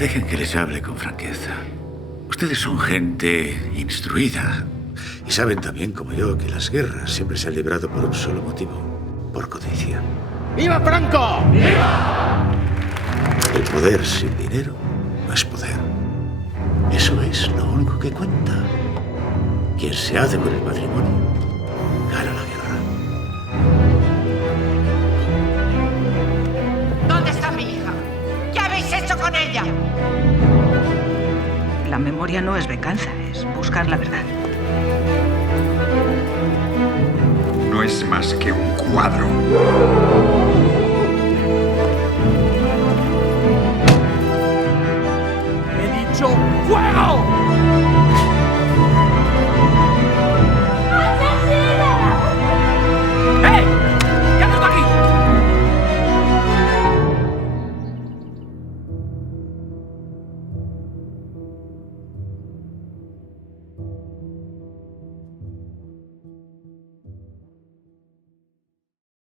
Dejen que les hable con franqueza. Ustedes son gente instruida y saben también como yo que las guerras siempre se han librado por un solo motivo, por codicia. ¡Viva Franco! ¡Viva! El poder sin dinero no es poder. Eso es lo único que cuenta. Quien se hace con el patrimonio gana la guerra. ¿Dónde está mi hija? ¿Qué habéis hecho con ella? La memoria no es venganza, es buscar la verdad. No es más que un cuadro.